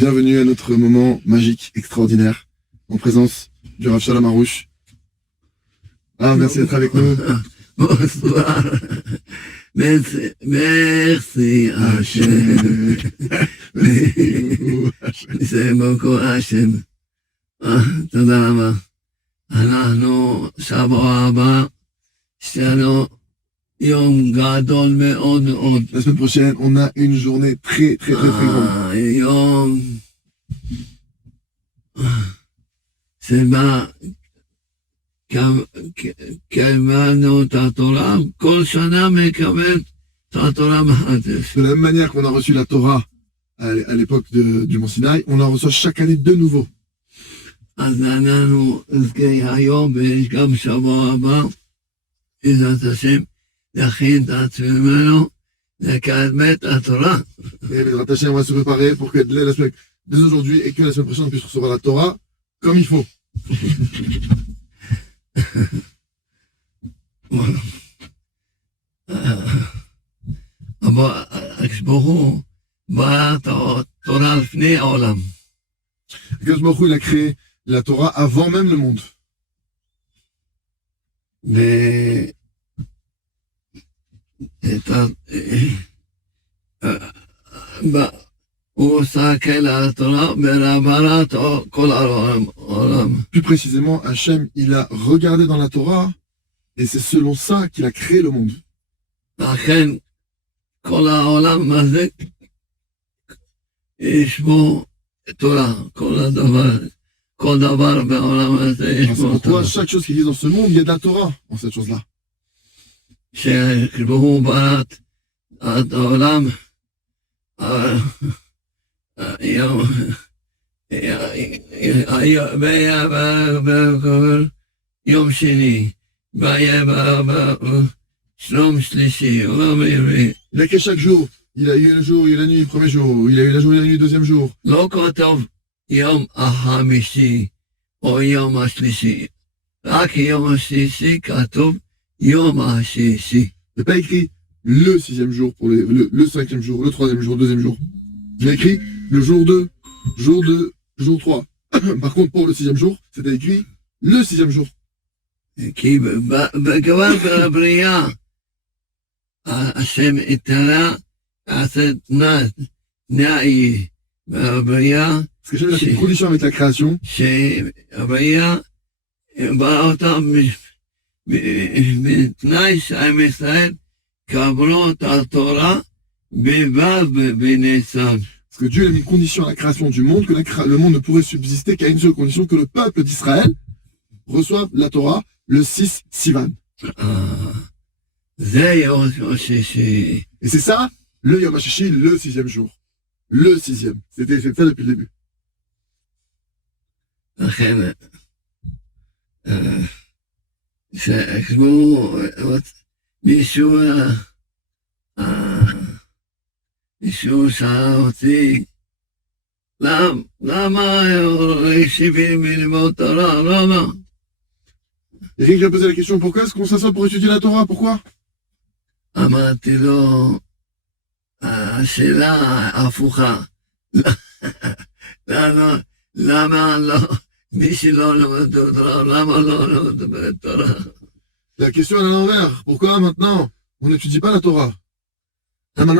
Bienvenue à notre moment magique, extraordinaire, en présence du Rav Shalom Harouche. Ah, merci d'être avec nous. Bonsoir. Merci Hachem. C'est beaucoup Hachem. תודה רבה. אנחנו שבוע הבא, יש לנו יום גדול מאוד מאוד. La semaine prochaine, on a une journée très grande. יום שבה קיבלנו את התורה, כל שנה מקבל את התורה מחדש. De la même manière qu'on a reçu la Torah à l'époque du Mont Sinaï, on en reçoit chaque année de nouveau. אז אנחנו נזכה היום ויש גם שבוע הבא, בעזרת השם, להכין את עצמנו לקבל את התורה. Et Bezrat Hashem, on va se préparer pour que dès aujourd'hui et que la semaine prochaine on puisse recevoir la Torah comme il faut. אבל הקדוש ברוך הוא ברא את התורה לפני העולם. Akadosh Baruch Hu, il a créé la Torah avant même le monde. הוא מסתכל על התורה ברא את כל העולם. Plus précisément, Hachem, il a regardé dans la Torah et c'est selon ça qu'il a créé le monde. לכן כל העולם הזה יש בו תורה, כל דבר בעולם הזה יש C'est בו pourquoi תורה. chaque chose qui existe dans ce monde, il y a de la Torah dans cette chose-là. שהוא ברא את העולם יום שני, שלום שלישי, עולם עברי. Il a créé chaque jour. Il a eu le jour, il a eu la nuit, le premier jour. Il a eu la journée, il a eu le deuxième jour. לא כתוב יום החמישי או יום השלישי, רק יום השלישי כתוב יום השישי. Il n'a pas écrit le sixième jour pour le cinquième jour, le troisième jour, le deuxième jour. Il a écrit le jour 2, jour 3. Par contre, pour le sixième jour, c'était écrit le sixième jour. כי כבר בבריאה השם התרה עשה תנאי בבריאה Parce que Hachem a fait une condition avec la création. שהבריאה ברא אותם בתנאי שעם ישראל קבלו את התורה בו' בניסן. Parce que Dieu a mis une condition à la création du monde, que le monde ne pourrait subsister qu'à une seule condition, que le peuple d'Israël reçoive la Torah le 6 Sivan. זה יום השישי. Et c'est ça, le Yom HaShishi, le sixième jour. Le sixième. C'était ça depuis le début. לכן, כשכמו מישהו שאל אותי, למה ישיבים ללמוד תורה? למה? Et quelqu'un qui a posé la question, pourquoi est-ce qu'on s'assoit pour étudier la Torah? Pourquoi? אמרתי לו, השאלה ההפוכה, למה לא, מי שלא לומד תורה, למה לא לומד תורה? La question est à l'envers. Pourquoi maintenant on n'étudie pas la Torah? Pourquoi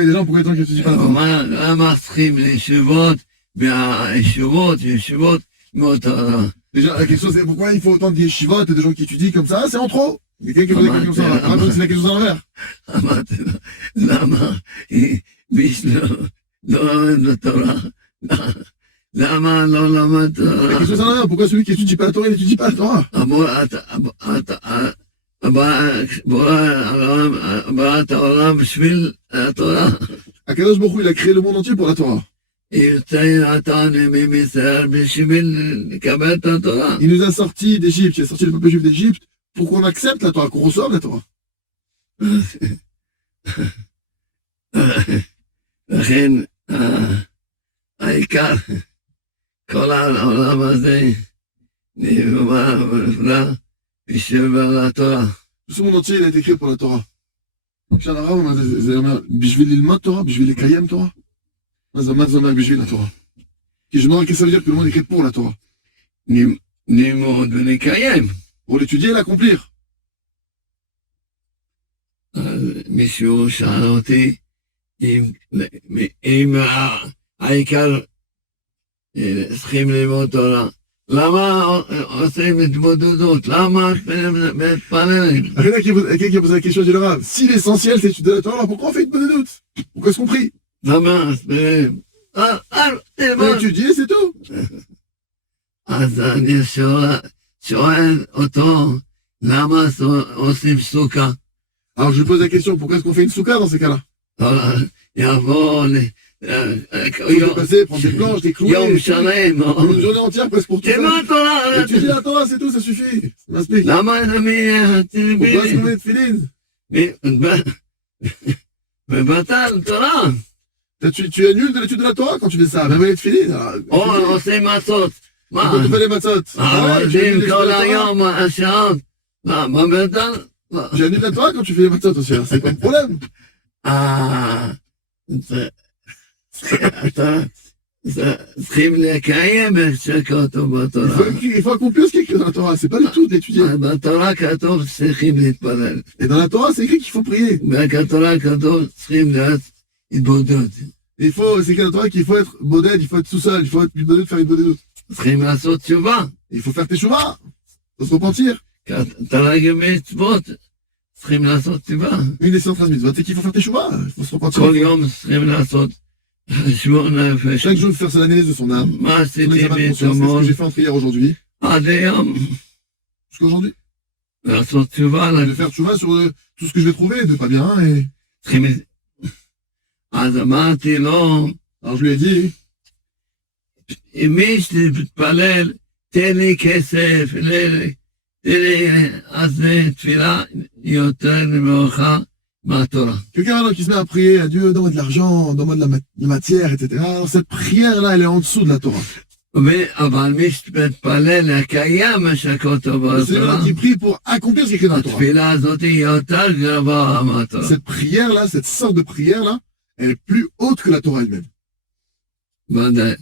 il y a des gens, pourquoi il y a des gens qui n'étudient pas la Torah? למה צריכים לישיבות, ישיבות מאוד תורה? Déjà, la question c'est pourquoi il faut autant de yeshivot et de gens qui étudient comme ça? C'est en trop. Mais quelqu'un qui pose la question à l'envers. C'est la question à l'envers. אמרתי לו, למה מי שלא לומד תורה? למה לא לומד תורה? La question c'est à l'envers. Pourquoi celui qui étudie pas la Torah, il n'étudie pas la Torah? ברא את העולם בשביל התורה. Akadosh Baruch Hu, il a créé le monde entier pour la Torah. יוצא אותנו ממצרים בשביל לקבל את התורה. Il nous a sortis d'Égypte, il a sorti le peuple juif d'Égypte pour qu'on accepte la Torah, qu'on reçoive la Torah. לכן העיקר, כל העולם הזה נברא בשביל התורה. Tout ce monde entier, il a été créé pour la Torah. כשאני הרב, זה אומר, בשביל ללמוד תורה, בשביל לקיים תורה. מה זה אומר בשביל התורה? כי je me demande qu'est-ce que ça veut dire que le monde écrit pour la Torah. ללמוד ולקיים. Pour l'étudier et l'accomplir. מישהו שאל אותי אם העיקר צריכים ללמוד תורה. למה עושים התבודדות? למה מתפללים? Quelqu'un qui a posé la question du Rav, si l'essentiel c'est l'étude de la Torah, alors pourquoi on fait une bonne doute? Pourquoi est-ce qu'on prie? למה מתפללים? On étudier, c'est tout. אז אני שואל אותו, למה עושים סוכה? Alors je pose la question, pourquoi est-ce qu'on fait une soukha dans ces cas-là? יבוא, Faut dépasser, prendre des planches, des clous, יום שלם, une journée entière presque pour tout ça. תלמד תורה, Étudier la Torah, c'est tout, ça suffit. Ça m'explique. למה Pourquoi est-ce qu'on met de filine? בבטל תורה, Tu annules de l'étude de la Torah quand tu fais ça, même avec de filine. או עושים מצות, מה? Pourquoi tu fais les matzot? עובדים כל היום, השעות, מה, בבטל? J'ai annulé la Torah quand tu fais les matzot aussi, c'est pas le problème. צריכים לקיים את שכתוב בתורה. Il faut accomplir ce qui est écrit dans la Torah, c'est pas du tout de l'étudier. בתורה כתוב צריכים להתפלל. Et dans la Torah, c'est écrit qu'il faut prier. בתורה כתוב צריכים להיות התבודדות. C'est écrit dans la Torah qu'il faut être boded, il faut être tout seul, il faut être boded, faire une bodedut. צריכים לעשות תשובה. Il faut faire teshuva. Il faut se repentir. תורה מצוות צריכים לעשות תשובה. Une des 113 mitzvot, c'est qu'il faut faire teshuva. Il faut se repentir. כל יום צריכים לעשות חשבון נפש. Chaque jour, il faut faire l'analyse de son âme. מה Son עשיתי examen de conscience. Qu'est-ce אתמול que j'ai fait entre hier et aujourd'hui? עד היום? Jusqu'à aujourd'hui. לעשות תשובה. De faire teshuva sur tout ce que je vais trouver de pas bien. Et... צריכים... אז אמרתי לו, Alors je lui ai dit, מי שתתפלל, תן לי כסף, תן לי אז תפילה יותר נמוכה מהתורה. quelqu'un maintenant qui se met à prier à Dieu, donne-moi de l'argent, donne-moi de la matière, etc. Alors cette prière-là, elle est en dessous de la Torah. אבל מי שתתפלל לקיים מה שכתוב C'est בתורה, là qui prie pour accomplir ce qui est écrit dans la Torah. התפילה הזאת היא יותר גבוהה מהתורה. Cette prière-là, cette sorte de prière-là, elle est plus haute que la Torah elle-même. ודאי.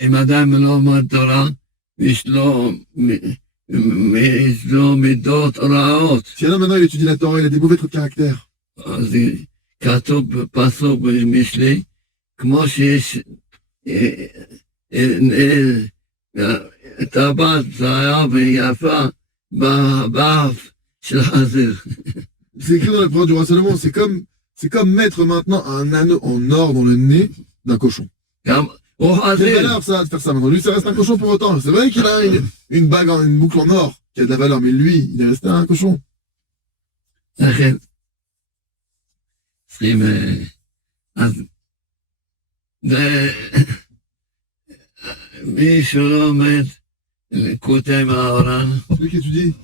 אם אדם לא לומד תורה, יש לו מידות רעות. Si un homme maintenant il étudie la Torah, il a des mauvais traits de caractère. אז כתוב בפסוק במשלי, כמו שיש טבעת זהב ויפה באף של חזיר. C'est écrit dans la parole du roi Salomon, c'est comme mettre maintenant un anneau en or dans le nez d'un cochon. גם הוא Quelle חזיר, valeur ça de faire ça maintenant? Lui, ça reste un cochon pour autant. C'est vrai qu'il a une bague, une boucle en or qui a de la valeur, mais lui, il est resté un cochon. לכן צריכים, אז מי שלא לומד כותב האורן, Celui qui étudie,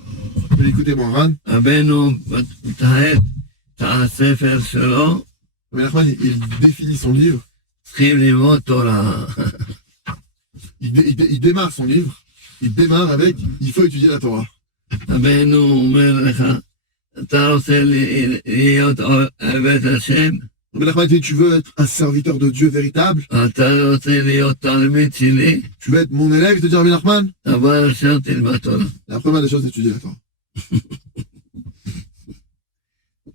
il dit, écoutez, mon Ran, רבנו מתאר את הספר שלו, mais Nachman, il définit son livre, צריכים ללמוד תורה. il démarre son livre, il démarre avec, il faut étudier la Torah. רבנו אומר לך, אתה רוצה להיות עבד השם, Mais Nachman dit, tu veux être un serviteur de Dieu véritable, אתה רוצה להיות תלמיד שלי, tu veux être mon élève, il te dit, Rabbi Nachman, דבר ראשון תלמד תורה. la première des choses, c'est d'étudier la Torah.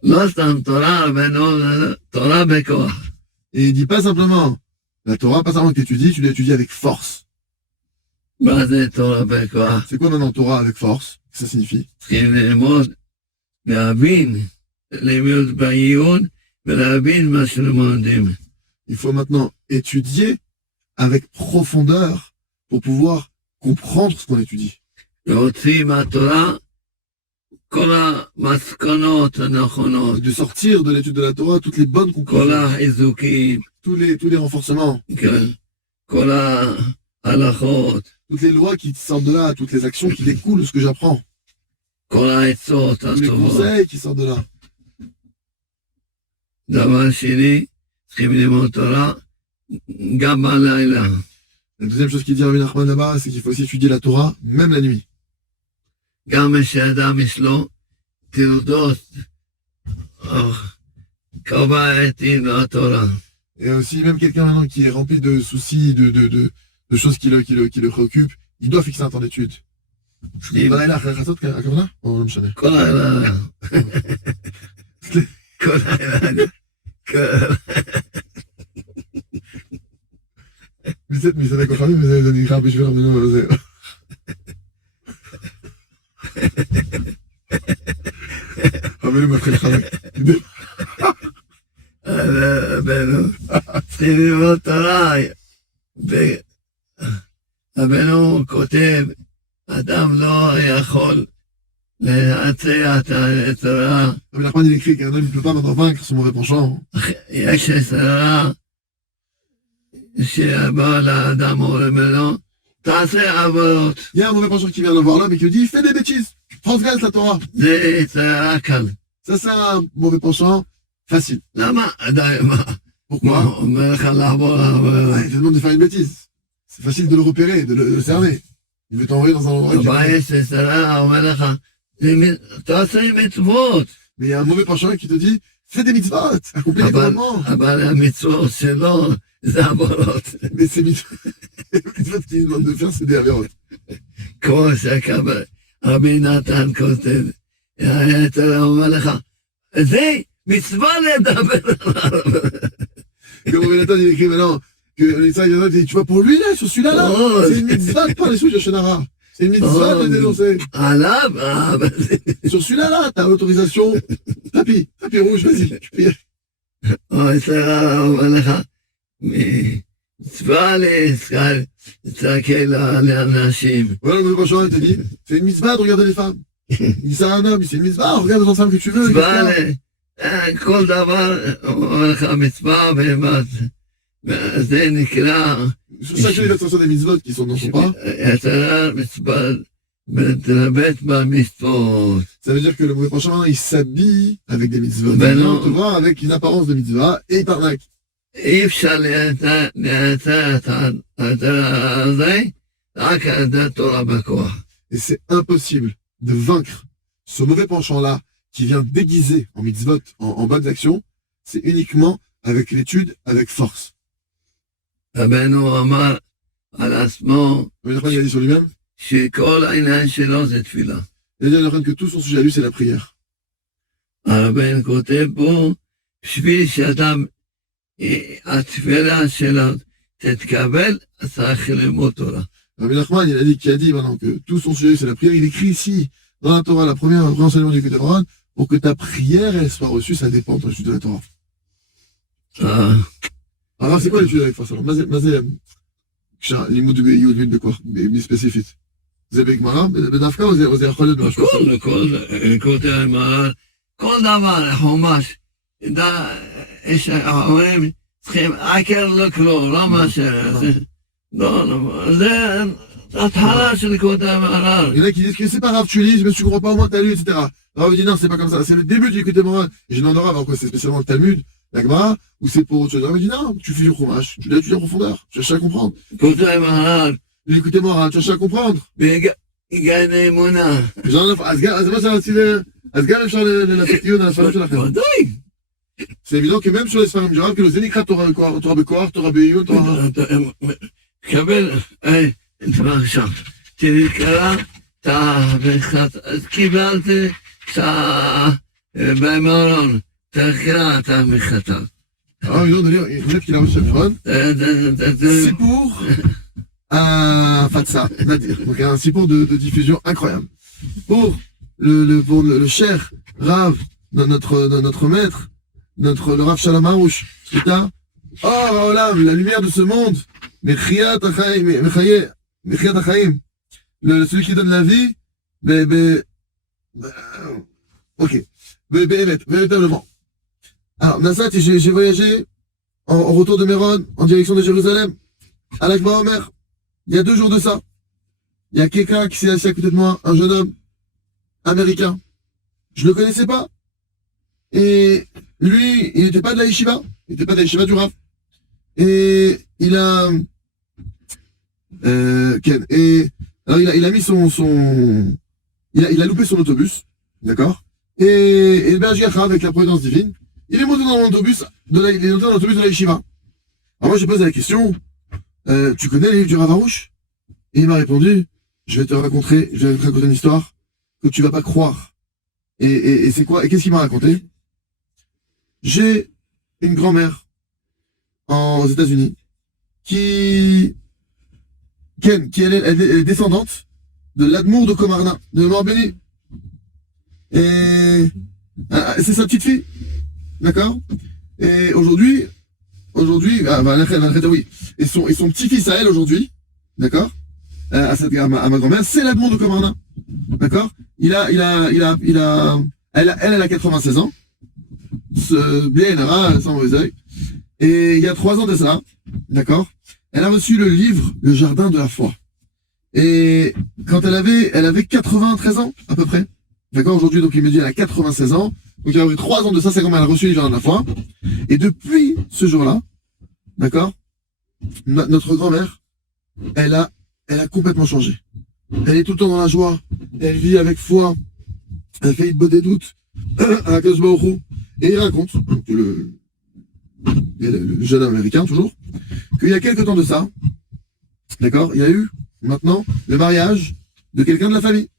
לא סתם תורה, רבנו, תורה בכוח. Et il dit pas simplement, la Torah, pas simplement que tu étudies, tu l'étudies avec force. מה זה תורה בכוח? C'est quoi maintenant Torah avec force? Qu'est-ce que ça signifie? צריכים ללמוד, להבין, ללמוד בעיון, ולהבין מה שלומדים. Il faut maintenant étudier avec profondeur pour pouvoir comprendre ce qu'on étudie. להוציא מהתורה כל המסקנות הנכונות, De sortir de l'étude de la Torah toutes les bonnes כל conclusions, החיזוקים, tous les renforcements, כן, כל ההלכות, toutes les lois qui sortent de là, toutes les actions qui découlent de ce que j'apprends, כל העצות tous les הטובות. conseils qui sortent de là. דבר שני, צריכים ללמוד תורה גם בלילה. La deuxième chose qu'il dit Rabbi Nachman là-bas, c'est qu'il faut aussi étudier la Torah, même la nuit. גם כשאדם יש לו טרדות קובעתי לתורה. Et aussi, même quelqu'un maintenant qui est rempli de soucis, de choses qui le préoccupent, il doit fixer un temps d'étude. בלילה אחרי חצות, הכוונה? או לא משנה? כל הלילה. כל הלילה. מצאת מסעדי כוכבים, וזה נקרא בשביל רבנו, זה... רבנו מתחיל חלק. רבנו, צריכים ללמוד תורה. רבנו כותב, אדם לא יכול להציע את התורה. רבי נחמן il écrit qu'un homme ne peut pas vaincre son mauvais penchant. יש סדרה שבא לאדם אומר לו, תעשה עבירות. Il y a un mauvais penchant qui vient le voir l'homme et qui lui dit, fais des bêtises, transgresse la Torah. זה סדרה קל. Ça, c'est un mauvais penchant facile. למה עדיין מה? Pourquoi? אומר לך לעבור עבירות. Il te demande de faire une bêtise. C'est facile de le repérer, de le cerner. Il veut t'envoyer dans un endroit où אבל יש סדרה אומר לך, תעשה מצוות. mais il y a un mauvais penchant qui te dit, fais des mitzvot, accomplis les commandements. אבל המצוות שלו זה עבירות. Mais c'est mitzvot qui nous demandent de faire, c'est des avérotes. כמו שקבל רבי נתן כותב, היתר אומר לך, זה מצווה לדבר עליו. Comme Rabbi Nathan, il écrit maintenant, que l'Israël, il dit, tu vois, pour lui, là, sur celui-là, là, Oh, c'est une mitzvah de parler sous Yoshanara. C'est une mitzvah de dénoncer. עליו, Sur celui-là, là, t'as l'autorisation. Tapis rouge, vas-y, tu peux y aller. היתר אומר לך, מצווה לישראל, תסתכל על האנשים. Voilà, le mauvais penchant, il te dit, c'est une mitzvah de regarder les femmes. Il dit ça à un homme, c'est une mitzvah, regarde autant de femmes que tu veux. מצווה כל דבר, אומר לך מצווה באמת, זה נקרא, Sur chacune des attentions des mitzvot qui sont dans son pas, היתר מצווה, מתלבט במצוות. ça veut dire que le mauvais penchant, il s'habille avec des mitzvot. Ben Il non. vient te voir avec une apparence de mitzvah et il t'arnaque. אי אפשר לייצר את היתר הזה, רק על ידי תורה בכוח. Et c'est impossible de vaincre ce mauvais penchant-là qui vient déguiser en mitzvot, en bonnes actions. C'est uniquement avec l'étude, avec force. רבנו אמר על עצמו, Rabbi Nachman, il a dit sur lui-même, שכל העניין שלו זה תפילה. il a dit à Nachman que tout son sujet à lui, c'est la prière. הרבן כותב פה, בשביל שאדם, התפילה שלו תתקבל, צריך ללמוד תורה. Rabbi Nachman, il a dit, qui a dit maintenant que tout son sujet, c'est la prière. Il écrit ici, dans la Torah, le premier enseignement du Ketevran, pour que ta prière, elle soit reçue, ça dépend de l'étude de la Torah. Alors, c'est quoi l'étude avec force? Alors, מה זה לימוד יהוד בכוח, בספציפית? זה בגמרא? בדווקא או זה יכול להיות במשהו אחר? כותב אמר, כל דבר, חומש, יש אומרים, צריכים עקר לקרוא, לא מאשר, לא, זה התחלה של כותב אמר. Il y en a qui disent que c'est pas grave, tu lis, mais tu comprends pas au moins t'as lu, etc. Alors, il dit non, c'est pas comme ça, c'est le début du Ketevran. Et je demande alors quoi, c'est spécialement le Talmud, la Gemara, ou c'est pour autre chose? Alors, il dit non, tu fais du chumash, tu l'étudies en profondeur, tu cherches à comprendre. כותב אמר, Écoutez-moi, tu cherches à comprendre. בגן אמונה. אז מה שרציתי אז גם אפשר לעשות דיון על הספרים שלכם. ודאי. C'est évident que même sur les ספרים שלכם, כאילו זה נקרא תורה בכוח, תורה בעיון, תורה... קבל, עכשיו, תקרא, קיבלתי במרון, תקרא את המכתב. Ah, il y a un élève qui l'a reçu à c'est pour un fatsa, c'est-à-dire donc un support de diffusion incroyable. Pour le cher Rav, notre maître, le Rav Shalom Harouche, c'est un oh la lumière de ce monde, Mechiat Achaim, celui qui donne la vie, ok, véritablement. Alors, Nassat, j'ai voyagé en retour de Méron, en direction de Jérusalem, à l'Akba Omer. Il y a 2 jours de ça. Il y a quelqu'un qui s'est assis à côté de moi, un jeune homme, américain. Je le connaissais pas. Et lui, il n'était pas de la yeshiva. Il n'était pas de la yeshiva du Rav. Et il a... Ken. Et alors il a mis il a loupé son autobus. D'accord? Et le Berghacha, avec la providence divine, il est monté dans l'autobus de la yeshiva. Alors moi, j'ai posé la question, tu connais les livres du Rav Arush? Et il m'a répondu, je vais te raconter une histoire que tu vas pas croire. Et c'est quoi? Et qu'est-ce qu'il m'a raconté? J'ai une grand-mère aux États-Unis qui elle est descendante de l'Admour de Komarna, de Morbeni. Et c'est sa petite fille, d'accord? Et aujourd'hui, oui. Et son petit-fils à elle aujourd'hui, d'accord? À ma grand-mère, c'est l'Admour de Komarna, d'accord? Elle a 96 ans. Bien Nara, sans mauvais oeil. Et il y a 3 ans de ça, d'accord? Elle a reçu le livre Le Jardin de la Foi. Et quand elle avait 93 ans, à peu près. D'accord? Aujourd'hui, donc, il me dit, elle a 96 ans. Donc, il y a eu 3 ans de ça, c'est quand elle a reçu le Jardin de la Foi. Et depuis ce jour-là, d'accord? Notre grand-mère, elle a complètement changé. Elle est tout le temps dans la joie. Elle vit avec foi. Elle fait une bonne des doutes à Kazbaoru. Et il raconte, donc le jeune américain toujours, qu'il y a quelques temps de ça, d'accord, il y a eu maintenant le mariage de quelqu'un de la famille.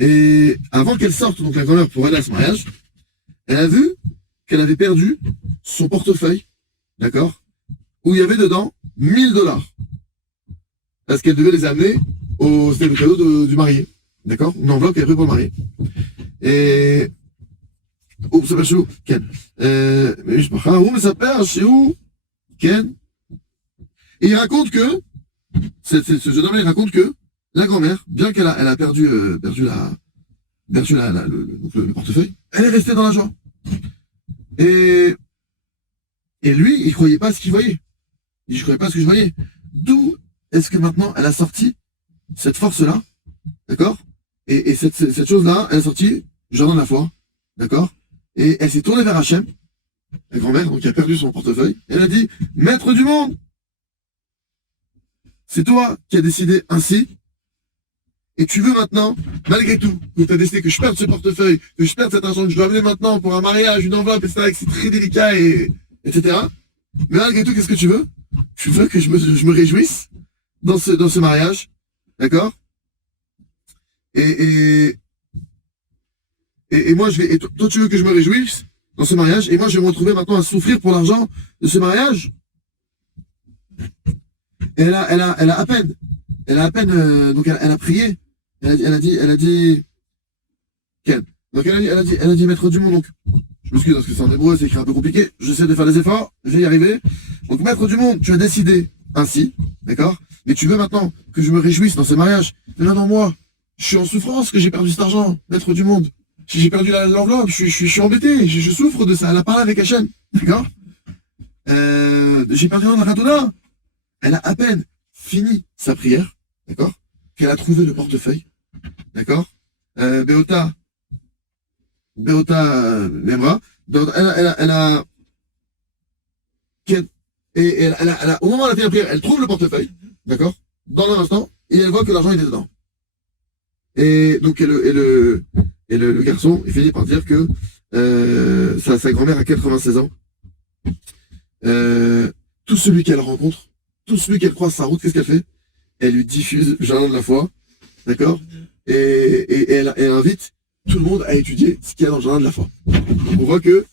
Et avant qu'elle sorte, donc la grand-mère, pour aller à ce mariage, elle a vu qu'elle avait perdu son portefeuille, d'accord, où il y avait dedans $1000. Parce qu'elle devait les amener c'était le cadeau du marié, d'accord, une enveloppe qu'elle avait pris pour le marié. Et הוא מספר שהוא, כן, משפחה, הוא מספר שהוא, כן, et il raconte que, ce jeune homme, il raconte que, la grand-mère, bien qu'elle a perdu le portefeuille, elle est restée dans la joie. Et lui, il croyait pas ce qu'il voyait. Il dit, je croyais pas ce que je voyais. D'où est-ce que maintenant, elle a sorti cette force-là, d'accord? Et cette chose-là, elle a sorti du jardin de la foi, d'accord? Et elle s'est tournée vers Hachem, la grand-mère, donc qui a perdu son portefeuille. Elle a dit, maître du monde, c'est toi qui as décidé ainsi. Et tu veux maintenant, malgré tout, que tu as décidé que je perde ce portefeuille, que je perde cet argent que je dois amener maintenant pour un mariage, une enveloppe, etc., que c'est très délicat, etc. Mais malgré tout, qu'est-ce que tu veux? Tu veux que je me réjouisse dans ce mariage, d'accord? Et moi, toi, tu veux que je me réjouisse dans ce mariage, et moi, je vais me retrouver maintenant à souffrir pour l'argent de ce mariage. Et elle a à peine, donc elle a prié. Elle a dit, Ken. Donc elle a dit, maître du monde, donc, je m'excuse parce que c'est en hébreu, c'est écrit un peu compliqué, j'essaie de faire des efforts, je vais y arriver. Donc, maître du monde, tu as décidé ainsi, d'accord? Mais tu veux maintenant que je me réjouisse dans ce mariage. Mais non, moi, je suis en souffrance que j'ai perdu cet argent, maître du monde. J'ai perdu l'enveloppe, je suis embêté, je souffre de ça. Elle a parlé avec Hachem, d'accord? J'ai perdu la ratona. Elle a à peine fini sa prière, d'accord? Qu'elle a trouvé le portefeuille, d'accord? Beota, Memra. Au moment où elle a fait la prière, elle trouve le portefeuille, d'accord? Dans un instant, et elle voit que l'argent était dedans. Et donc, le garçon, il finit par dire que sa grand-mère a 96 ans. Tout celui qu'elle rencontre, tout celui qu'elle croise sa route, qu'est-ce qu'elle fait? Elle lui diffuse le jardin de la foi, d'accord? Et elle invite tout le monde à étudier ce qu'il y a dans le jardin de la foi. On voit que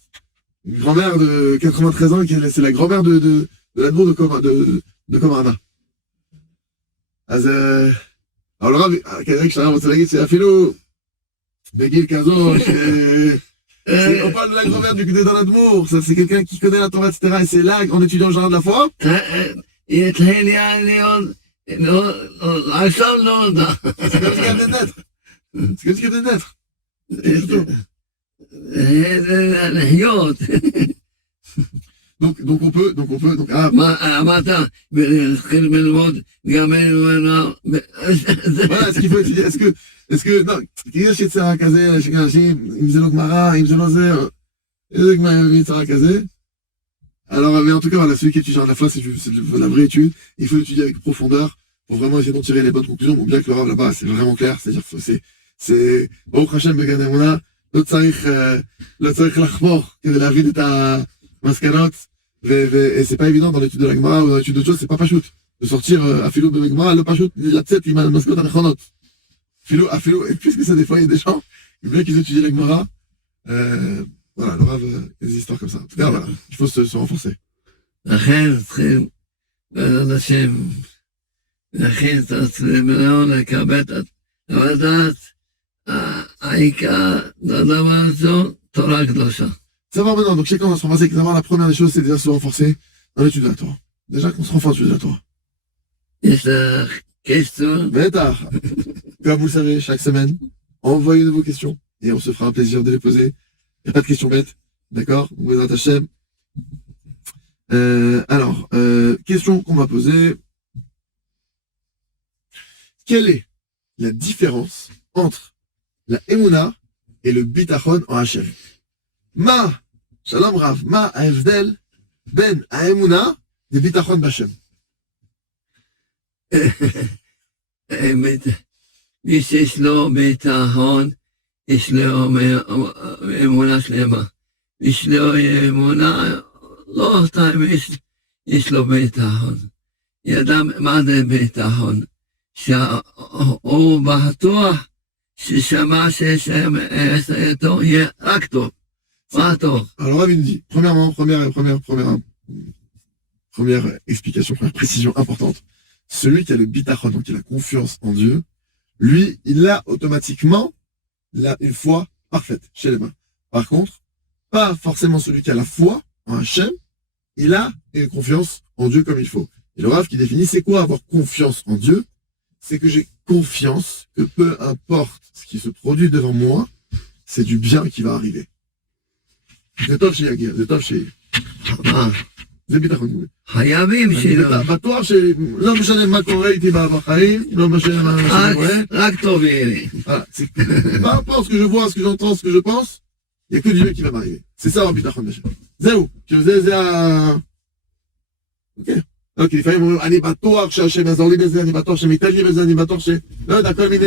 une grand-mère de 93 ans, c'est la grand-mère de l'Admour de Komarna. Alors le Rav, כנראה כשאתה רוצה להגיד שאפילו בגיל כזו, on parle de la grand-mère du dans l'Admour, ça c'est quelqu'un qui connaît la Torah, etc. Et c'est là, en étudiant le jardin de la foi. Il C'est comme ce qu'elle venait d'être. C'est comme ce qu'elle venait d'être. Donc on peut, אמרת, להתחיל ללמוד גם ממנו. voilà, ce qu'il faut étudier. est-ce que, non, יש יצרה כזה, שאנשים, אם זה לא גמרא, אם זה לא זה, איזה יצרה כזה. Alors, mais en tout cas, voilà, celui qui étudie la foi, c'est la vraie étude. Il faut l'étudier avec profondeur pour vraiment essayer d'en tirer les bonnes conclusions. Bon, bien que le Rav là-bas, c'est vraiment clair. C'est-à-dire que c'est, Baruch Hashem Began Emunah, לא צריך לחפור כדי להבין את המסקנות, וזה pas évident dans l'étude de la Gemara ou dans l'étude d'autres choses, c'est pas פשוט. de sortir אפילו בגמרא, לא פשוט לצאת עם המסקנות הנכונות. אפילו, puisque ça des fois il y a des gens, bien qu'ils étudient la Gemara, voilà, le Rav, des histoires comme ça. En tout cas, voilà, il faut se renforcer. לכן צריכים, בעזרת השם, להכין את עצמנו, לקבל את לדעת, העיקר לדבר הזה, תורה קדושה. Savoir maintenant, donc chacun va se renforcer, savoir la première des choses, c'est déjà se renforcer dans l'étude de la Torah. Déjà qu'on se renforce dans l'étude de la Torah. יש לך question? Bêtard. Comme vous le savez, chaque semaine, envoyez vos questions et on se fera un plaisir de les poser. Il n'y a pas de questions bêtes. D'accord? Vous êtes Hachem. Alors, question qu'on m'a posée. Quelle est la différence entre la Emouna et le Bitachon en Hachem? Shalom Rav, ma ההבדל בין האמונה לביטחון בהשם? מי שיש לו ביטחון, יש לו אמונה שלמה. מי שלו אמונה, לא סתם יש לו ביטחון. ידע מה זה ביטחון? שהוא בטוח ששמע שהשם יעשה איתו, יהיה רק טוב. מה טוב? Alors Rav il me dit, première explication, première précision importante. Celui qui a le bitachon, donc qui a la confiance en Dieu, lui, il a automatiquement une foi parfaite chez les mains. Par contre, pas forcément celui qui a la foi en Hachem, il a une confiance en Dieu comme il faut. Et le Rav qui définit, c'est quoi avoir confiance en Dieu? C'est que j'ai confiance que peu importe ce qui se produit devant moi, c'est du bien qui va arriver. זה טוב שיגיע, זה טוב שיהיה. זה ביטחון. חייבים שלא. בטוח שלא משנה מה קורה איתי בחיים, לא משנה מה שאני רואה. רק טוב יהיה לי. Peu importe ce que je vois, ce que j'entends, ce que je pense, il n'y a que Dieu qui va m'arriver. C'est ça, הביטחון בשם. זהו. זה ה... אוקיי, לפעמים אומרים, אני בטוח שהשם יעזור לי בזה, אני בטוח שמייתן לי בזה, אני בטוח ש... לא יודע, כל מיני...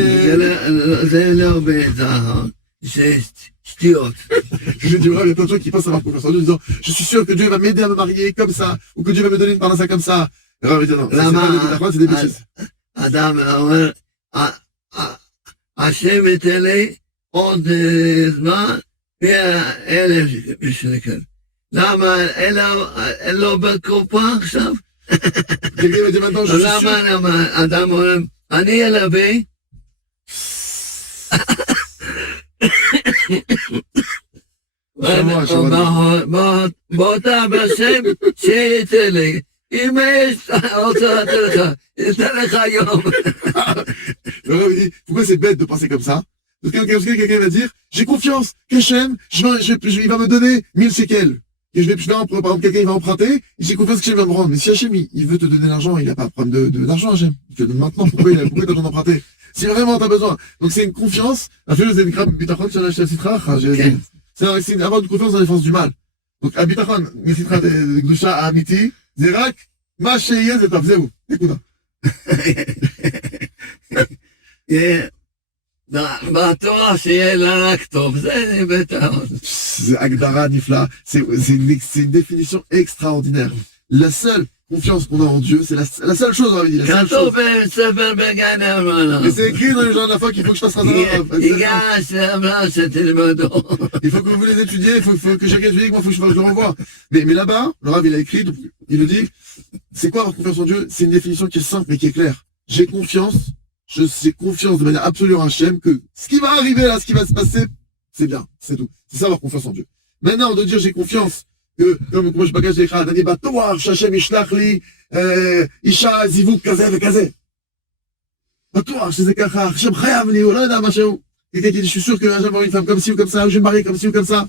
זה לא ביטחון. C'est stiote. Je dis, il y a plein de gens qui pensent avoir confiance en Dieu en disant, je suis sûr que Dieu va m'aider à me marier comme ça, ou que Dieu va me donner une parnassa comme ça. Et alors, il dit, non, ça, c'est pas des bitachon, c'est des bêtises. אדם אומר, השם ייתן לי עוד זמן, 1,000 שקל. למה אין לו בקופה עכשיו? Quelqu'un m'a dit maintenant, je suis sûr. למה אדם אומר, אני אלווה, באותה בשם שייתן לי, אם יש רוצה לתת לך, ייתן לך היום. Le Rav dit, pourquoi c'est bête de penser comme ça? Parce que quelqu'un va dire, j'ai confiance qu'Hachem, il va me donner 1000 shekels. Et par exemple, quelqu'un il va emprunter, j'ai confiance qu'Hachem va me rendre. Mais si Hachem, il veut te donner l'argent, il n'a pas de problème d'argent, Hachem. Il te donne maintenant, pourquoi t'as besoin d'emprunter? Si vraiment t'as besoin. Donc c'est une confiance, c'est avoir une confiance dans la défense du mal. Donc, הביטחון, מסתרה קדושה האמיתי, זה רק מה שיהיה זה טוב, זהו, נקודה. בטוח שיהיה לה רק טוב, זה ביטחון. C'est הגדרה נפלאה, c'est une définition extraordinaire. La seule confiance qu'on a en Dieu, c'est la seule chose, on va dire. כתוב בספר בגן האמונה. Mais c'est écrit dans les gens de la foi qu'il faut que je fasse razon. ייגש למלא שתלמדו. Il faut que vous les étudiez, il faut que chacun étudie, moi il faut que je le revoie. Mais là-bas, le Rav il a écrit, donc, il nous dit, c'est quoi avoir confiance en Dieu? C'est une définition qui est simple mais qui est claire. J'ai confiance de manière absolue en Hachem que ce qui va arriver là, ce qui va se passer, c'est bien, c'est tout. C'est ça avoir confiance en Dieu. Maintenant, de dire j'ai confiance que, comme je bagage les khad, אני בטוח שהשם ישלח לי אישה זיווג כזה וכזה. בטוח שזה ככה, השם חייב לי, הוא לא יודע משהו. Quelqu'un qui dit, je suis sûr que Hachem va avoir une femme comme ci ou comme ça, ou je vais me marier comme ci ou comme ça.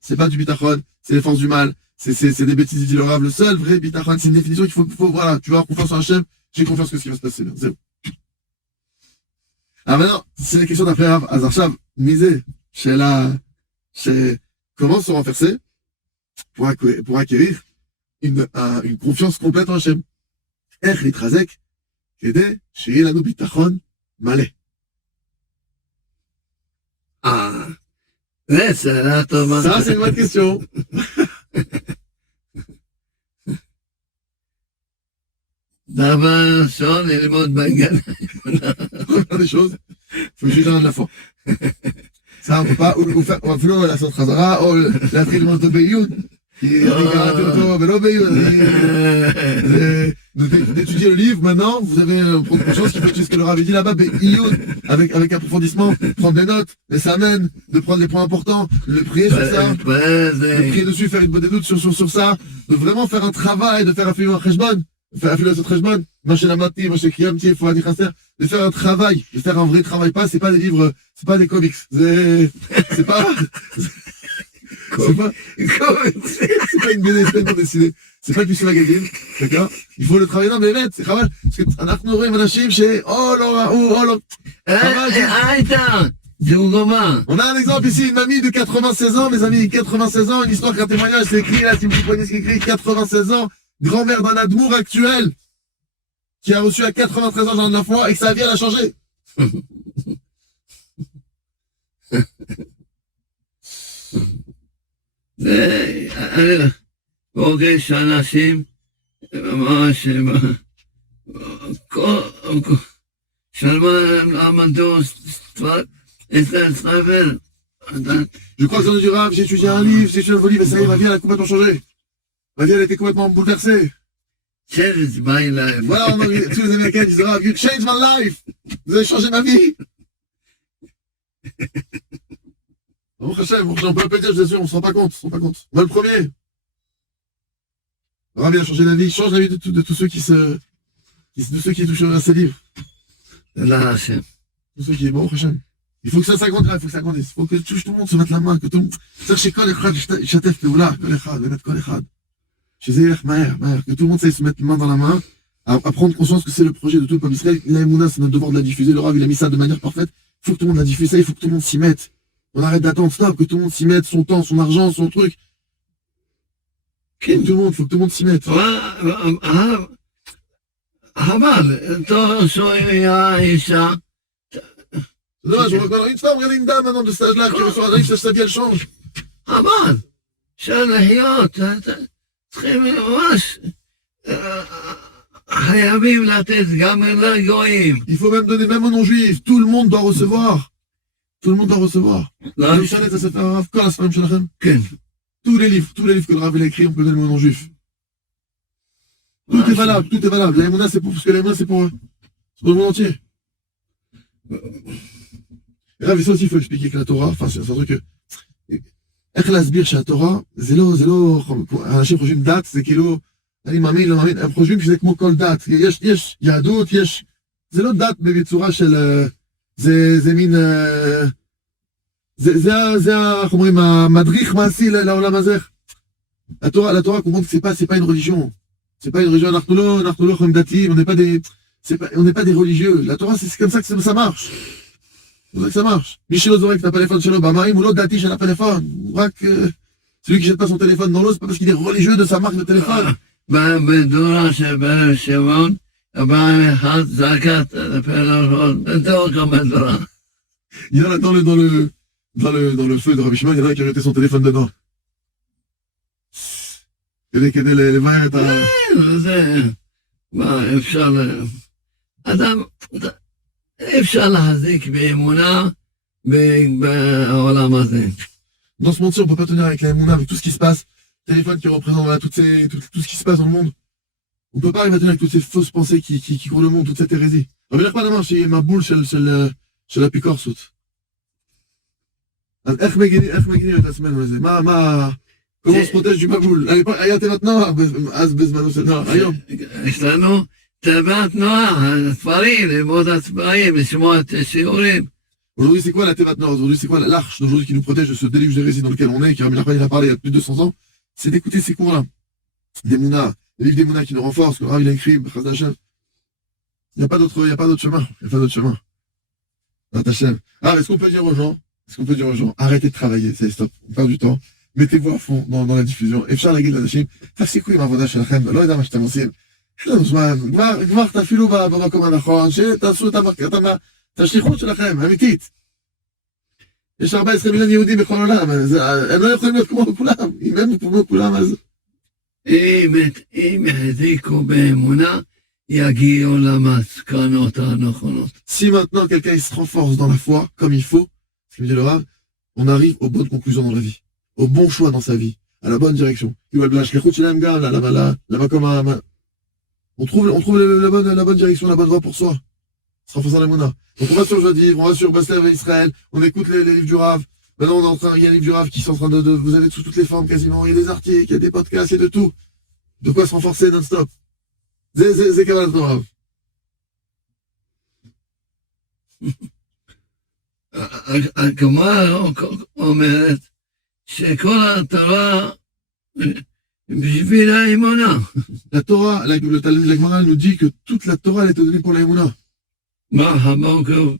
C'est pas du bitachon, c'est les forces du mal, c'est des bêtises, dit le Rav. Le seul vrai bitachon, c'est une définition qu'il faut, voilà, tu vas avoir confiance en Hachem, j'ai confiance que ce qui va se passer, c'est bon. Alors maintenant, c'est la question d'après Rav Azarchav, misé, comment se renforcer pour acquérir une confiance complète en Hachem. איך להתחזק כדי שיהיה לנו ביטחון מלא. שאלה טובה. Ça, c'est une bonne question. דבר ראשון, ללמוד בגן. Première des choses, faut juste un de la fois. Ça, on peut pas, ou faire, ou אפילו לעשות חזרה, או להתחיל ללמוד אותו בעיון. כי אני קראתי אותו ולא בעיון. D'étudier le livre, maintenant, vous avez prendre conscience qu'il faut étudier ce que le Rav dit là-bas, בעיון, avec approfondissement, prendre des notes, les s'amène, de prendre les points importants, de prier sur ça, de prier dessus, faire une bonne étude sur ça, de vraiment faire un travail, de faire un film en cheshbon, faire un film en cheshbon, marcher la matinée, marcher kriyamti, faut aller chasser, de faire un travail, de faire un vrai travail, pas, c'est pas des livres, c'est pas des comics, c'est pas, c'est pas une BD, c'est pas une bande dessinée, c'est pas du magazine, d'accord? Il faut le travailler, non, mais באמת, c'est חבל, parce שאנחנו רואים אנשים או לא ראו, או לא... איתן, דוגמה. On a un exemple ici, une mamie de 96 ans, mes amis, 96 ans, une histoire qu'un témoignage, c'est écrit, là, si vous comprenez ce qui est écrit, 96 ans, grand-mère d'un admour actuel, qui a reçu à 93 ans Jean de la foi, et que sa vie, elle a changé. פוגש אנשים ממש שלמה למדו ספר. Je crois que dans du Rav, j'ai étudié un livre, j'ai étudié un livre, et ça y est, ma vie, elle a complètement changé. Ma vie, elle a été complètement bouleversée. Change my life. Voilà, tous les Américains disent Rav, you changed my life. Vous avez changé ma vie. Bon, Hachem, on peut pas dire, je sûr, on se rend pas compte, Moi, le premier. Rav, il a changé la vie, il change la vie de tous ceux qui touchent à ces livres. Là, Hachem. Tous ceux qui, bon, Hachem. Il faut que ça s'agrandisse, il faut que tout le monde se mette la main, que tout le monde, c'est-à-dire chez Kol Echad, Shatef Peoula, Kol Echad, Benet Kol Echad. Chez Zéach, Maher, que tout le monde sait se mettre la main dans la main, à prendre conscience que c'est le projet de tout le peuple Israël. La Emouna, c'est notre devoir de la diffuser. Le Rav, il a mis ça de manière parfaite. Il faut que tout le monde la diffuse, il faut que tout le monde s'y mette. On arrête d'attendre, stop, que tout le monde s'y mette, son temps, son argent, son truc. Faut que tout le monde s'y mette. אבל, toi, soya, Isha. C'est dommage, on regarde une dame maintenant de cet âge-là qui reçoit un riche, sa vie elle change. אבל, אפשר לחיות, צריכים ממש, חייבים לתת גם לגויים. Il faut même donner, même aux non-juifs, tout le monde doit recevoir. Tout le monde doit recevoir. לא, ça fait un Rav, quoi, la semaine שלכם? כן. Tous les livres que le Rav il a écrit, on peut donner aux non-juifs. Tout est valable. La Emouna, c'est parce que la Emouna, c'est pour eux. C'est pour le monde entier. Et là, ça aussi, il faut expliquer que la Torah, enfin, c'est un truc que, איך להסביר שהתורה, זה לא, אנשים חושבים דת, זה כאילו, אני מאמין, לא מאמין, הם חושבים שזה כמו כל דת, יש יהדות, זה לא דת בצורה של, זה מין, זה, איך אומרים, המדריך מעשי לעולם הזה. La Torah comprend que c'est pas une religion. C'est pas une religion, אנחנו לא יכולים דתיים, on n'est pas des religieux. La Torah, c'est comme ça que ça marche. C'est comme ça que ça marche. מי שלא זורק את הפלאפון שלו במים, הוא לא דתי של הפלאפון. הוא רק, celui qui jette pas son téléphone dans l'eau, c'est pas parce qu'il est religieux de sa marque de téléphone. בדורה שבערב שבעון, הבעיה אחד זעקת הפלאפון, בתור כמה דורה. Il y en a dans le feu de Rabbi Shimon, il y en a un qui a jeté son téléphone dedans. כדי לבאר את ה... זה, מה, אפשר... אדם, אפשר להחזיק באמונה בעולם הזה. Dans ce monde-ci, on peut pas tenir avec la Emouna, avec tout ce qui se passe. Le téléphone qui représente voilà, tout ce qui se passe dans le monde. On peut pas arriver à tenir avec toutes ces fausses pensées qui courent le monde, toute cette hérésie. רבי נחמן אמר שהיא מבול של אפיקורסות. אז איך מגינים את עצמנו לזה? comment on se protège du maboul? היה תיבת נוח, אז בזמנו של נוח, היום. יש לנו תיבת נוח, הספרים, ללמוד הספרים, לשמוע את השיעורים. Aujourd'hui, c'est quoi la Tevat Nord? Aujourd'hui, c'est quoi l'arche d'aujourd'hui qui nous protège de ce déluge d'hérésie dans lequel on est, qui Rabbi Nachman a parlé il y a plus de 200 ans? C'est d'écouter ces cours-là. Des Mouna, les livres des Mouna qui nous renforcent, que le Rav il a écrit, B'chaz Hashem. Il n'y a pas d'autre chemin. Est-ce qu'on peut dire aux gens, arrêtez de travailler, c'est stop, on perd du temps, mettez-vous à fond dans la diffusion. אפשר להגיד לאנשים, תפסיקו עם העבודה שלכם, לא יודע מה שאתם עושים. יש לנו זמן, כבר תפעילו במקום הנכון, שתעשו את השליחות שלכם, אמיתית. יש 14 מיליון יהודים בכל העולם, אז הם לא יכולים להיות כמו כולם, אם הם כמו כולם אז... אם החזיקו באמונה, יגיעו למסקנות הנכונות. Si maintenant quelqu'un il se renforce dans la foi, comme il faut, ce que me dit le Rav, on arrive aux bonnes conclusions dans la vie, au bon choix dans sa vie, à la bonne direction. On trouve la bonne direction, la bonne voie pour soi. Se renforçant l'Emouna. Donc on va sur Joie de Vivre, on va sur Baslev et Israël, on écoute les livres du Rav. Maintenant, il y a les livres du Rav qui sont en train de vous avez sous toutes les formes quasiment. Il y a des articles, il y a des podcasts, il y a de tout. De quoi se renforcer non-stop. C'est Kabbalat Rav. הגמרא אומרת שכל התורה בשביל האמונה. La Torah, la Gemara nous dit que toute la Torah elle est donnée pour la Emunah. מה הבוקר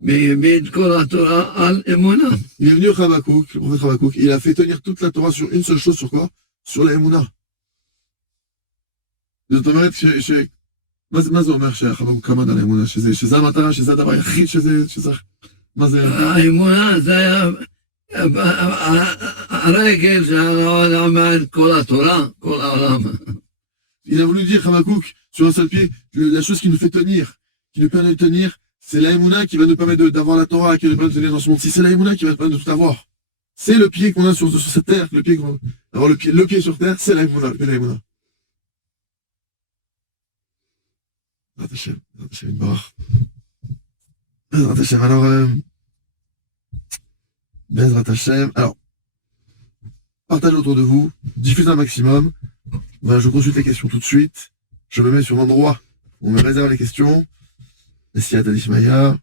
והעמיד כל התורה על אמונה. Il est venu Habakkuk, le prophète Habakkuk, il a fait tenir toute la Torah sur une seule chose, sur quoi? Sur la Emunah. זאת אומרת מה זה אומר שחבקוק עמד על האמונה? שזה המטרה, שזה הדבר היחיד שזה... מה זה... האמונה זה היה הרגל שהעולם עמד כל התורה, כל העולם. Il a voulu dire, Habakkuk, sur un seul pied, la chose qui nous fait tenir, qui nous permet de tenir, c'est la Emunah qui va nous permettre d'avoir la Torah, qui va nous permettre de tenir dans ce monde. Si c'est la Emunah qui va nous permettre de tout avoir. C'est le pied qu'on a sur cette terre, le pied avoir le pied sur terre, c'est la Emunah, le pied de la Emunah. Alors, partagez autour de vous, diffusez un maximum. Voilà, je consulte les questions tout de suite. Je me mets sur l'endroit où on me réserve les questions. Ici, Tadishmaya.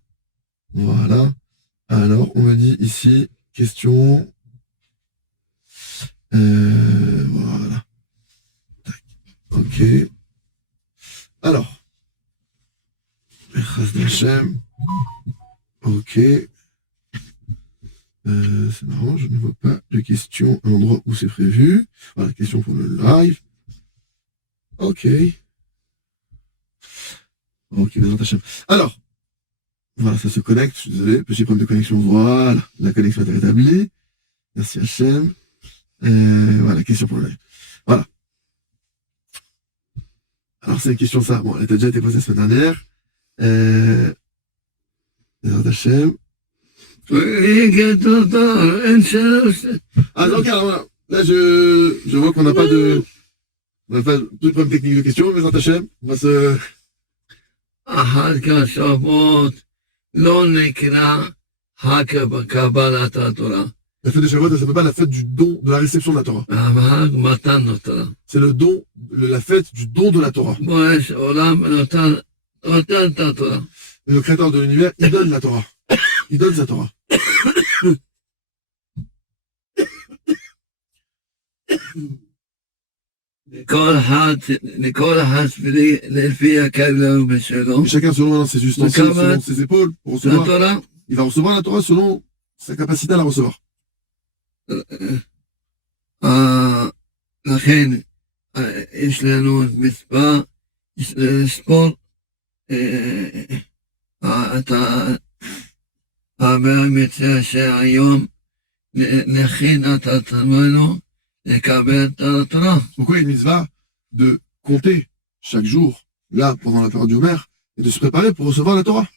Voilà. Alors, on me dit ici, question. Voilà. Tac. Ok. Alors. Ok. C'est marrant, je ne vois pas de questions à l'endroit où c'est prévu. Voilà, question pour le live. Ok. Ok, alors, voilà, ça se connecte, je suis désolé, petit problème de connexion, voilà, la connexion est rétablie. Merci Hachem. Voilà, question pour le live. Voilà. Alors, c'est une question ça, bon, elle a déjà été posée la semaine dernière. Hachem. Ah, donc, alors, voilà. Là, je vois qu'on n'a pas de problème technique de question, mais Hachem, on va se... החג השבועות לא נקרא חג קבלת התורה. La fête de Shavuot, ça s'appelle pas la fête du don, de la réception de la Torah. החג מתן התורה. C'est le don, la fête du don de la Torah. בורא עולם נותן את התורה. Le créateur de l'univers, il donne la Torah. Il donne sa Torah. לכל אחד לפי הכלא ובשלו. Chacun selon ses ustensiles, selon ses épaules, pour recevoir. Il va recevoir la Torah selon sa capacité à la recevoir. לכן, יש לנו מספר, לספור את הבא מציע שהיום נכין את עצמנו לקבל את התורה. Pourquoi il y a une mitzvah de compter chaque jour, là, pendant la période du Homer, et de se préparer pour recevoir la Torah?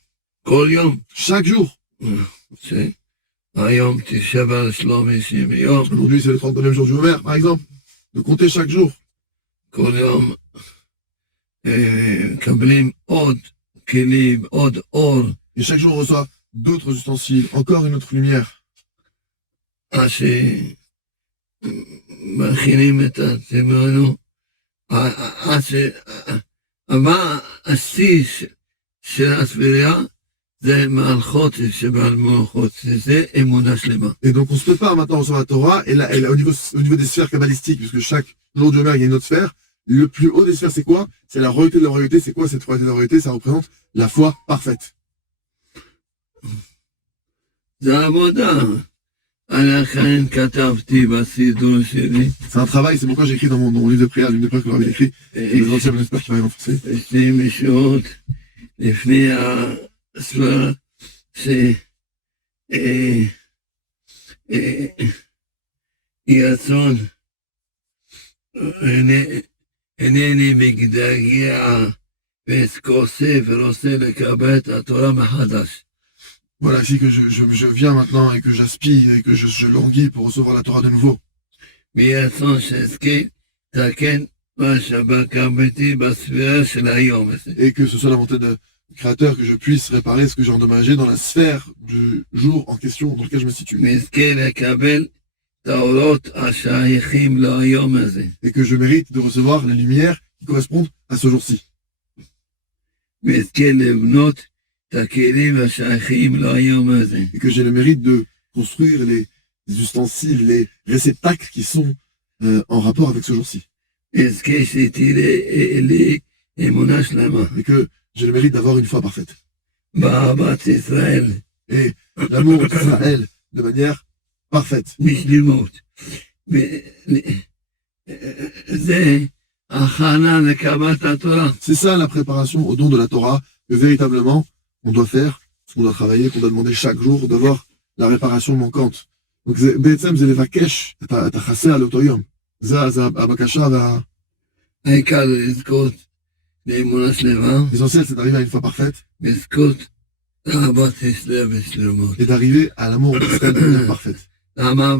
כל יום. Chaque jour. היום תשבע לשלומי 20 יום. Aujourd'hui, c'est le 39e jour du Homer, par exemple. De compter chaque jour. כל יום מקבלים עוד כלים, עוד אור. Et chaque jour, on reçoit d'autres ustensiles, encore une autre lumière. עד שמכינים את עצמנו, עד שהבא השיא של הספירה, זה מערכות שבעל מלכות, זה אמונה שלמה. Et donc, on se prépare maintenant à recevoir la Torah, et là, au niveau des sphères kabbalistiques, puisque chaque jour du Homer, il y a une autre sphère. Le plus haut des sphères, c'est quoi? C'est la royauté de la royauté. C'est quoi cette royauté de la royauté? Ça représente la foi parfaite. זה עבודה. לכן כתבתי בסידור שלי. C'est un travail, c'est pourquoi j'ai écrit dans mon livre de prière, l'une des prières que j'avais écrit. Les anciens, j'espère qu'il va y en français. יש לי משואות לפני הספר יצון, אינני מתגעגע וכוסף ורוצה לקבל את התורה מחדש. Voilà, ici que je viens maintenant et que j'aspire et que je languis pour recevoir la Torah de nouveau. מרצון שאזכה לתקן מה שבקמתי בספירה של היום הזה. Et que ce soit la volonté du Créateur que je puisse réparer ce que j'ai endommagé dans la sphère du jour en question dans lequel je me situe. ואזכה לקבל את האורות השייכים ליום הזה. Et que je mérite de recevoir les lumières qui correspondent à ce jour-ci. ואזכה לבנות את הכלים השייכים ליום הזה. Et que j'ai le mérite de construire les ustensiles, les réceptacles qui sont en rapport avec ce jour-ci. אזכה שתראה לי אמונה שלמה. Et que j'ai le mérite d'avoir une foi parfaite. באהבת ישראל. Et l'amour d'Israël de manière parfaite. בשלמות. זה הכנה לקבלת התורה. C'est ça la préparation au don de la Torah, que véritablement on doit faire, ce qu'on doit travailler, qu'on doit demander chaque jour, d'avoir la réparation manquante. Donc בעצם זה לבקש את החסר על אותו יום. זה הבקשה העיקר לזכות לאמונה שלמה. L'essentiel c'est d'arriver à une foi parfaite. לזכות לאהבת ישראל בשלמות. Et d'arriver à l'amour d'Israël de manière parfaite. למה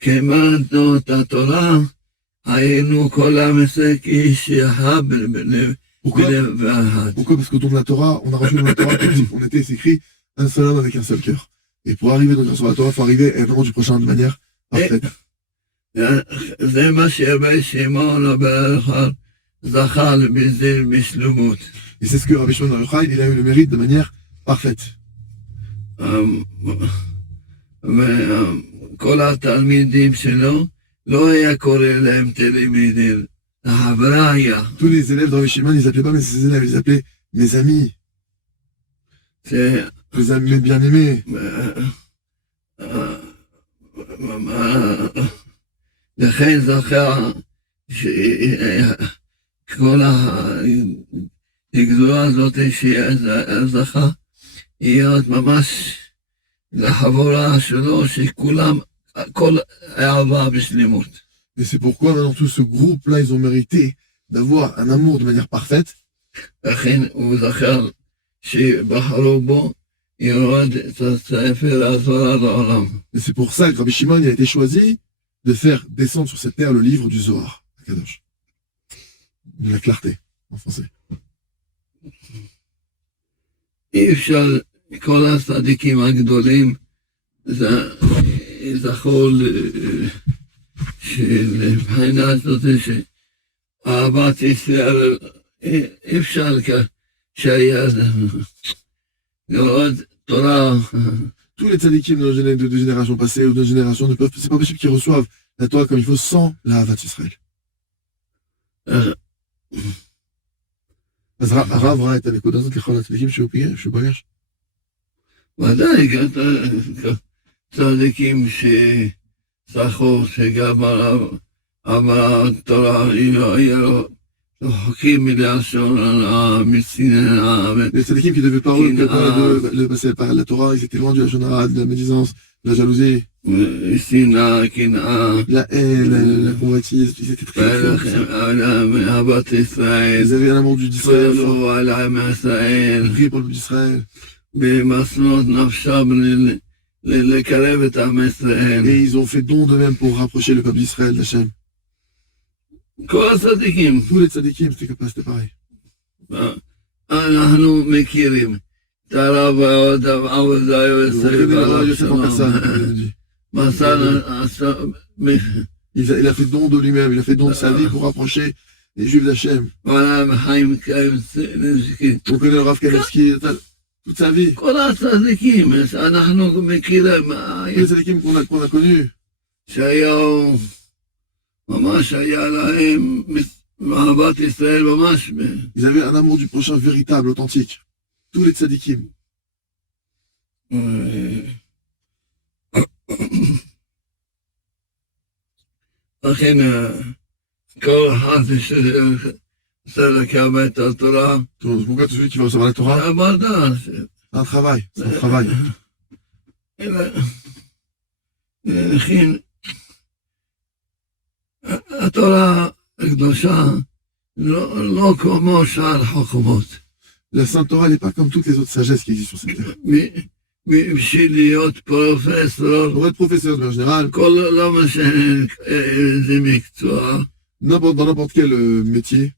כשקיבלנו את התורה, היינו כל עם ישראל כאיש אחד בלב אחד. Pourquoi? Parce qu'au don de la Torah, on a reçu dans la Torah comme si on était écrit un seul homme avec un seul cœur. Et pour arriver donc sur la Torah, il faut arriver à l'amour du prochain de manière parfaite. זה מה שרבי שמעון רבי יוחנן זכה בזה בשלמות. Et c'est ce que Rabbi Shimon בר יוחאי, il a eu le mérite de manière parfaite. וכל התלמידים שלו לא היה קורא להם תלמידים, החברה היה. Tous les élèves de Rabbi Shimon, ils appelaient pas mais ses élèves, ils les appelaient mes amis. Mes amis, mes bien-aimés. לכן זכה שכל הגזורה הזאת שזכה להיות ממש לחבורה שלו שכולם, הכל אהבה בשלמות. Et c'est pourquoi maintenant tout ce groupe-là, ils ont mérité d'avoir un amour de manière parfaite. לכן הוא זכר שבחרו בו יורד את הספר התורה לעולם. Et c'est pour ça que Rabbi Shimon il a été choisi de faire descendre sur cette terre le livre du Zohar, Kadosh. De la clarté, en français. אי אפשר כל הצדיקים הגדולים זכו לבחינה הזאת שאהבת ישראל, אי אפשר שהיה לראות תורה. Tous les tzadikim de générations passées ou de générations ne peuvent, c'est pas possible qu'ils reçoivent la Torah comme il faut sans la Havat Israël. אז הרב ראה את הנקודה הזאת לכל הצדיקים שהוא פגש? ודאי, צדיקים שזכו שגם אמרה התורה יהיה לו רחוקים מלשון הרע, מצנע הרע. Les tzadikim qui devaient pas de passer par la Torah, ils étaient loin du lashon hara, de la médisance, de la jalousie. שנאה, קנאה. La haine, la convoitise, ils étaient très forts. אהבת ישראל. Ils avaient un amour d'Israël. פרלו על עם ישראל. Ils priaient pour le peuple d'Israël. במסנות נפשם לקרב את עם ישראל. Et ils ont fait don de même pour rapprocher le peuple d'Israël d'Hachem. כל הצדיקים. Tous les tzadikim, c'était pareil. אנחנו מכירים את הרב עובדיה יוסף. Il a fait don de lui-même, il a fait don de sa vie pour rapprocher les Juifs d'Hachem. On connaît le Rav Kanevsky toute sa vie. כל הצדיקים, אנחנו מכירים. Les tzadikim qu'on a connus. שהיו, ממש היה להם אהבת ישראל ממש. Ils avaient un amour du prochain véritable, authentique. Tous les tzadikim. לכן כל אחד שרוצה לקבל את התורה, Pourquoi celui qui va recevoir la Torah? עבודה. C'est un travail, c'est un travail. הכין התורה הקדושה לא כמו שאר החוכמות. La Sainte Torah n'est pas comme toutes les autres sagesses qui existent sur cette terre. בשביל להיות פרופסור, Pour être professeur de manière générale, לא משנה איזה מקצוע, dans n'importe quel métier,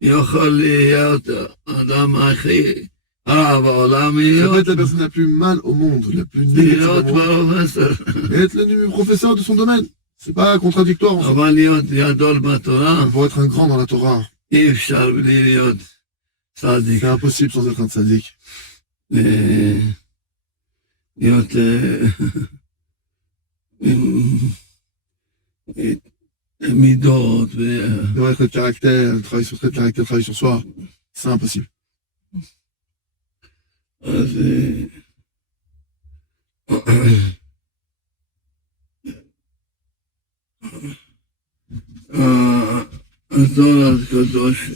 יכול להיות האדם הכי רע בעולם, ça peut être la personne la plus mal au monde, la plus négative להיות au monde, פרופסור. et être le professeur de son domaine. C'est pas contradictoire en fait. אבל להיות גדול בתורה, Pour être un grand dans la Torah, אי אפשר בלי להיות צדיק. c'est impossible sans être un tzaddik. להיות מידות, Devrait être le caractère, travailler sur le caractère, travailler sur soi, c'est impossible. אז הזוהר הקדוש,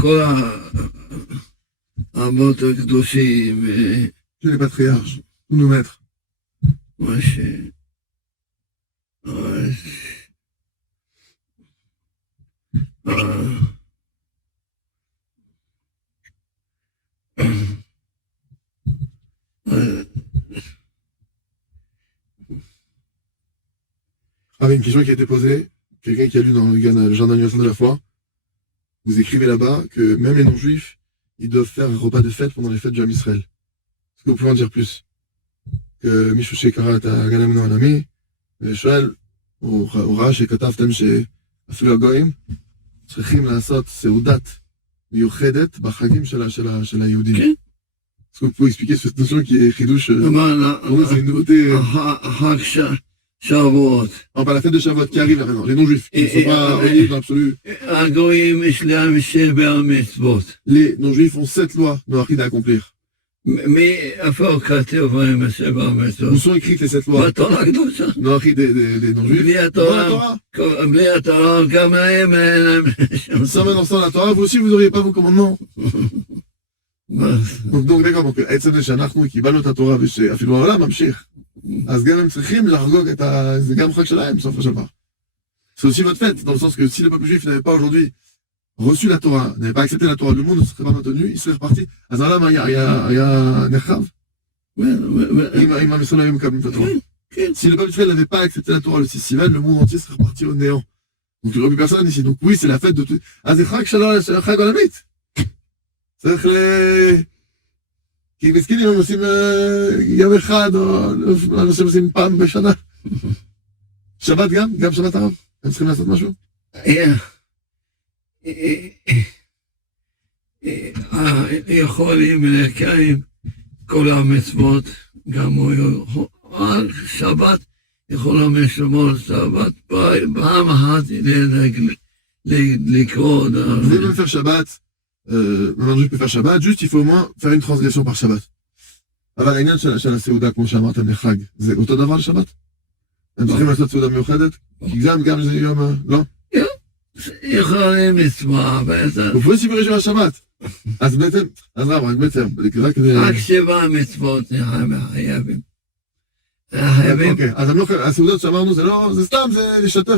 כל האבות הקדושים, Tous les patriarches, tous nos maîtres, מה ש... avait une question qui a été posée, quelqu'un qui a lu dans le Jardin universel de la foi, vous écrivez là-bas que même les non-juifs, ils doivent faire un repas de fête pendant les fêtes du Ham Israël. Est-ce que vous pouvez en dire plus? Que מישהו שקרא את הגן האמונה העולמי, ושואל, הוא ראה שכתבתם שאפילו הגויים צריכים לעשות סעודת מיוחדת בחגים של היהודים. כן. Est-ce que vous pouvez expliquer cette notion qui est חידוש, pour nous c'est une nouveauté, החג שבועות. non pas la fête de Shavuot qui arrive là maintenant, les non-juifs, qui ne sont pas reliés dans l'absolu. הגויים יש להם 7 מצוות. Les non-juifs ont 7 lois noachides à accomplir. איפה כתוב בהם 7 Où מצוות? sont écrites les 7 lois בתורה הקדושה. noachides des non-juifs? בלי Dans la התורה, Torah. בלי התורה, גם להם אין להם... Sans mettre dans la Torah, vous aussi vous n'auriez pas vos commandements. אז donc d'accord, donc עצם זה שאנחנו קיבלנו את התורה ושאפילו העולם ממשיך, אז גם הם צריכים לחגוג את זה גם חג שלהם בסוף השבוע. C'est aussi votre fête, dans le sens que si le peuple juif n'avait pas aujourd'hui reçu la Torah, n'avait pas accepté la Torah, le monde ne serait pas maintenu, il serait reparti. אז העולם היה נחרב. אם עם ישראל היו מקבלים את התורה. Si le peuple Israël n'avait pas accepté la Torah le 6 Sivan, le monde entier serait reparti au néant. Donc il n'y aurait plus personne ici. Donc oui, c'est la fête de tout. אז זה חג של חג עולמית. צריך כי מסכנים הם עושים יום אחד, או אנשים עושים פעם בשנה. שבת גם שבת הרב? הם צריכים לעשות משהו? יכולים לקיים כל המצוות, גם הוא על שבת יכולים לשמור שבת פעם אחת לקרוא. Vous pouvez même faire Shabbat, maintenant je peux faire Shabbat, juste il faut au moins faire une transgression par Shabbat. אבל העניין של הסעודה, כמו שאמרתם, לחג, זה אותו דבר לשבת? הם צריכים לעשות סעודה מיוחדת? כי גם זה יום, לא? יכולים לצבוע, Vous pouvez suivre le Shabbat. אז בעצם, אז רב, רק בעצם, רק כזה... רק 7 מצוות חייבים. חייבים. אוקיי, אז הסעודות שאמרנו, זה סתם, זה לשתף,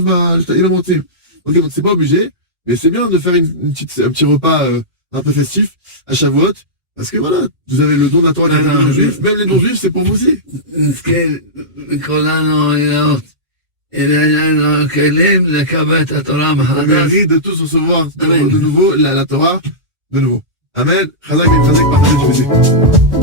אם הם רוצים. אוקיי, c'est pas obligé, mais c'est bien de faire un petit repas un peu festif à Shavuot, parce que voilà, vous avez le don de la Torah des non-juifs, même les non-juifs, c'est pour vous aussi. כולנו להיות, אלינו כלים לקבל את התורה On מחדש. mérite de tous recevoir de nouveau la Torah, de nouveau. Amen. Chazak et Chazak, partagez du baiser.